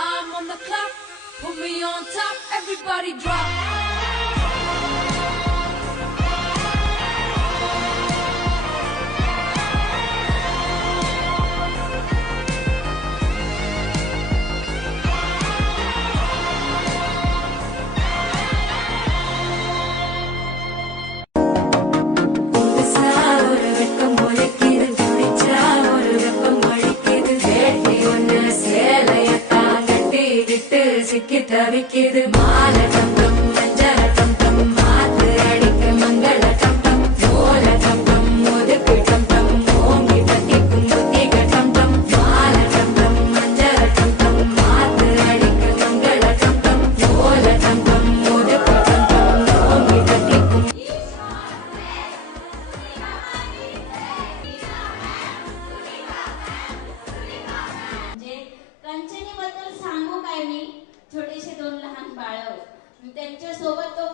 I'm on the clock, put me on top, everybody drop. சிக்கி தவிக்குது மால டம் டம் மஞ்சள டம் டம் மாத்து அடிக்க மங்கள டம் டம் ஓல டம் டம் ஒதுக்கு டம் டம் ஓங்கி தட்டிக்கும் புத்திக டம் டம் மால டம் டம் மஞ்சள டம் டம் மாத்து அடிக்க மங்கள டம் டம் ஓல டம் டம் ஒதுக்கு டம் டம் ஓங்கி தட்டிக்கும் कंचनीबद्दल सांगू काय मी छोटेसे दोन लहान बाळ त्यांच्या सोबत तो